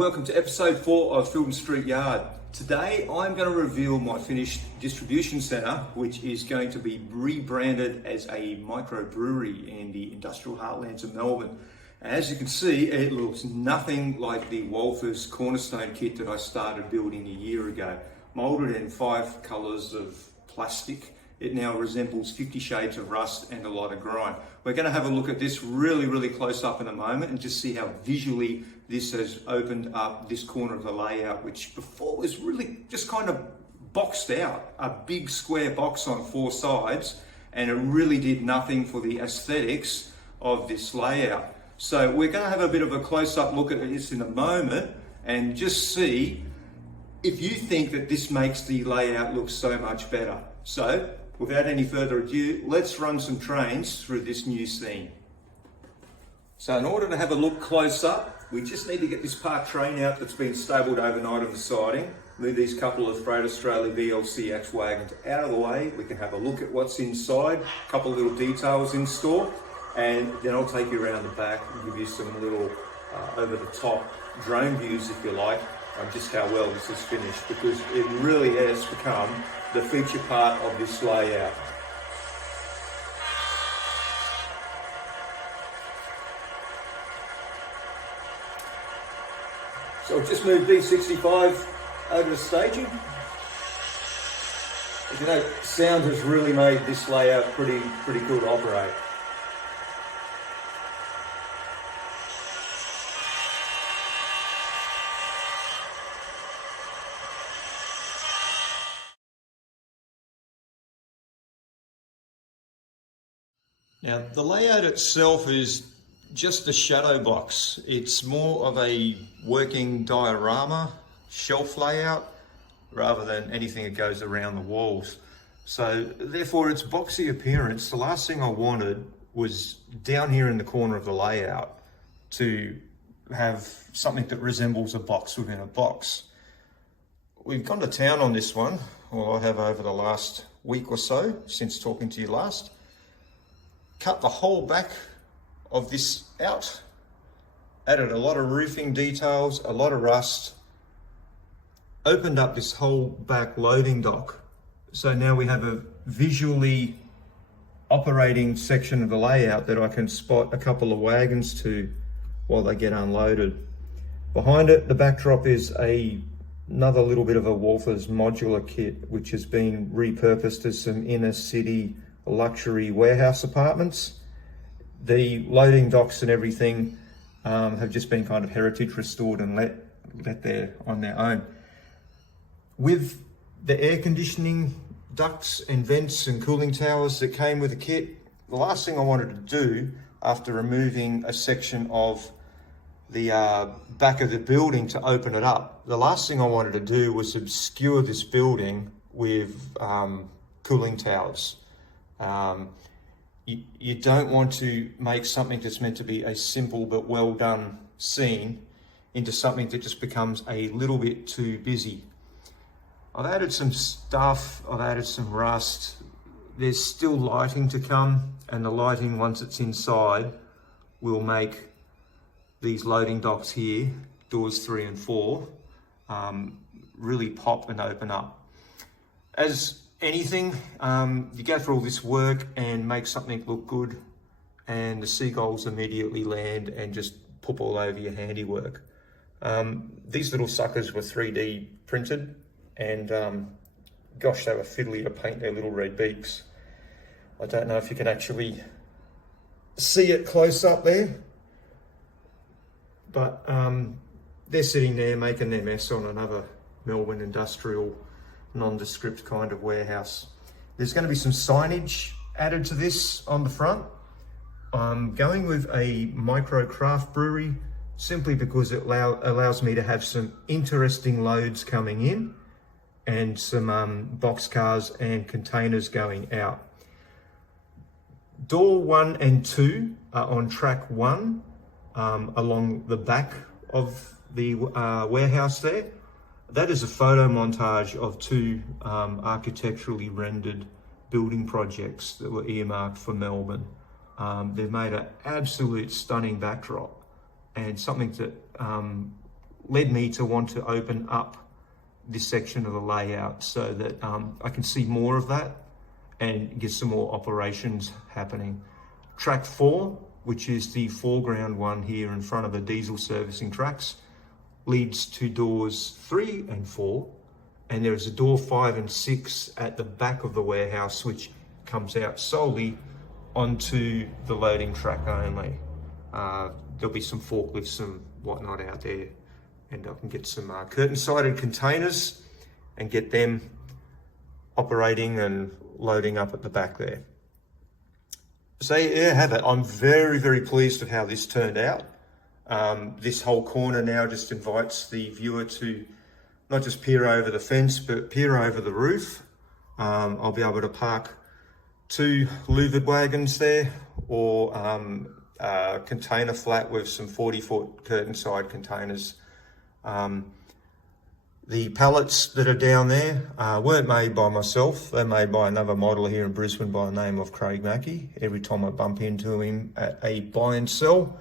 welcome to episode 4 of Philden Street Yard. Today I'm going to reveal my finished distribution centre, which is going to be rebranded as a microbrewery in the industrial heartlands of Melbourne. As you can see, it looks nothing like the Wolfers cornerstone kit that I started building a year ago. Moulded in 5 colours of plastic, it now resembles 50 shades of rust and a lot of grime. We're going to have a look at this really close up in a moment and just see how visually this has opened up this corner of the layout, which before was really just kind of boxed out, a big square box on 4 sides, and it really did nothing for the aesthetics of this layout. So we're going to have a bit of a close-up look at this in a moment and just see if you think that this makes the layout look so much better. So without any further ado, let's run some trains through this new scene. So in order to have a look close up, we just need to get this parked train out that's been stabled overnight on the siding. Move these couple of Freight Australia VLC axe wagons out of the way. We can have a look at what's inside, a couple of little details in store, and then I'll take you around the back and give you some little over the top drone views, if you like, on just how well this is finished, because it really has become the feature part of this layout. So I've just moved D65 over to staging. As you know, sound has really made this layout pretty cool to operate. Now, the layout itself is just a shadow box. It's more of a working diorama shelf layout rather than anything that goes around the walls. So therefore its boxy appearance, the last thing I wanted was down here in the corner of the layout to have something that resembles a box within a box. We've gone to town on this one, or I have over the last week or so since talking to you last. Cut the whole back of this out, added a lot of roofing details, a lot of rust, opened up this whole back loading dock. So now we have a visually operating section of the layout that I can spot a couple of wagons to while they get unloaded. Behind it, the backdrop is another little bit of a Wolfers modular kit, which has been repurposed as some inner city luxury warehouse apartments. The loading docks and everything have just been kind of heritage restored and let there on their own. With the air conditioning ducts and vents and cooling towers that came with the kit, the last thing I wanted to do after removing a section of the back of the building to open it up, the last thing I wanted to do was obscure this building with cooling towers. You don't want to make something that's meant to be a simple but well done scene into something that just becomes a little bit too busy. I've added some stuff, I've added some rust. There's still lighting to come, and the lighting, once it's inside, will make these loading docks here, doors 3 and 4, really pop and open up. As anything, you go through all this work and make something look good, and the seagulls immediately land and just poop all over your handiwork. These little suckers were 3D printed, and gosh, they were fiddly to paint their little red beaks. I don't know if you can actually see it close up there, but they're sitting there making their mess on another Melbourne industrial nondescript kind of warehouse. There's going to be some signage added to this on the front. I'm going with a micro craft brewery simply because it allows me to have some interesting loads coming in and some box cars and containers going out. Door 1 and 2 are on track 1 along the back of the warehouse there. That is a photo montage of 2 architecturally rendered building projects that were earmarked for Melbourne. They've made an absolute stunning backdrop and something that led me to want to open up this section of the layout so that I can see more of that and get some more operations happening. Track 4, which is the foreground one here in front of the diesel servicing tracks, leads to doors 3 and 4, and there is a door 5 and 6 at the back of the warehouse, which comes out solely onto the loading track only. There'll be some forklifts and whatnot out there, and I can get some curtain-sided containers and get them operating and loading up at the back there. So yeah, have it. I'm very, very pleased with how this turned out. This whole corner now just invites the viewer to not just peer over the fence, but peer over the roof. I'll be able to park 2 louvered wagons there, or a container flat with some 40-foot curtain side containers. The pallets that are down there weren't made by myself. They're made by another modeller here in Brisbane by the name of Craig Mackey. Every time I bump into him at a buy and sell,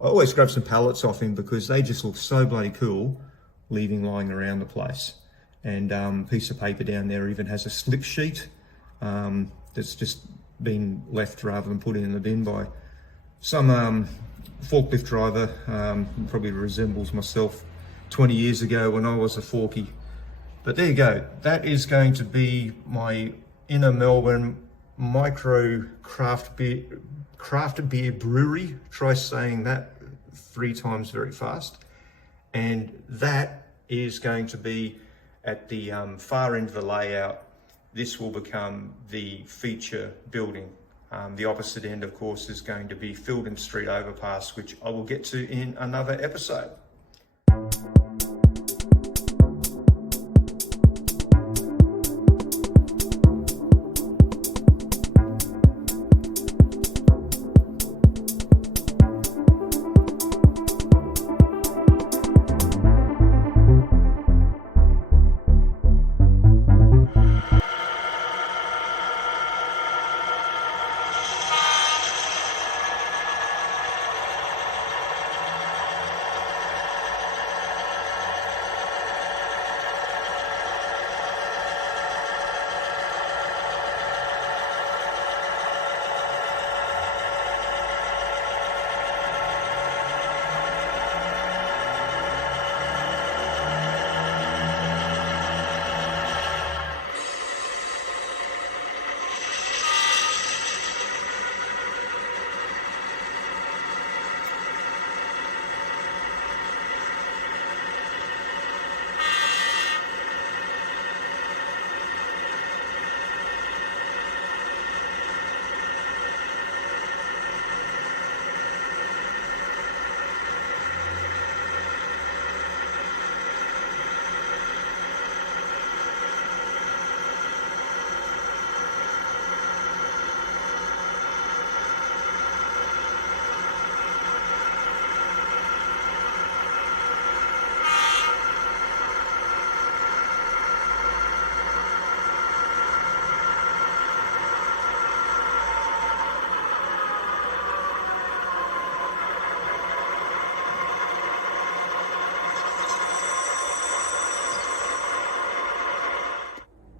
I always grab some pallets off him because they just look so bloody cool, leaving lying around the place. And piece of paper down there even has a slip sheet that's just been left rather than put in the bin by some forklift driver, probably resembles myself 20 years ago when I was a forky. But there you go. That is going to be my inner Melbourne micro craft beer brewery. Try saying that 3 times very fast. And that is going to be at the far end of the layout. This will become the feature building. The opposite end, of course, is going to be Philden Street overpass, which I will get to in another episode.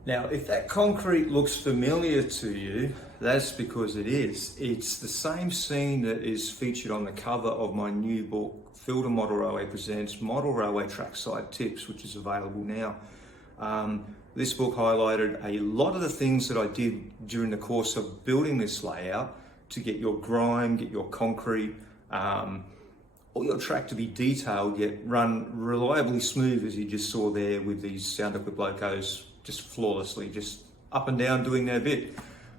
Now, if that concrete looks familiar to you, that's because it is. It's the same scene that is featured on the cover of my new book, Philden Model Railway Presents Model Railway Trackside Tips, which is available now. This book highlighted a lot of the things that I did during the course of building this layout to get your grime, get your concrete, all your track to be detailed yet run reliably smooth, as you just saw there with these sound equipped locos just flawlessly, just up and down doing their bit.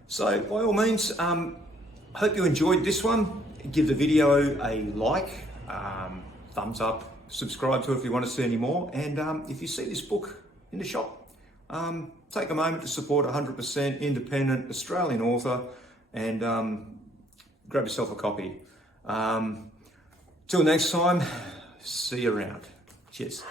So by all means, hope you enjoyed this one. Give the video a like, thumbs up, subscribe to it if you want to see any more. And if you see this book in the shop, take a moment to support 100% independent Australian author and grab yourself a copy. Till next time, see you around. Cheers.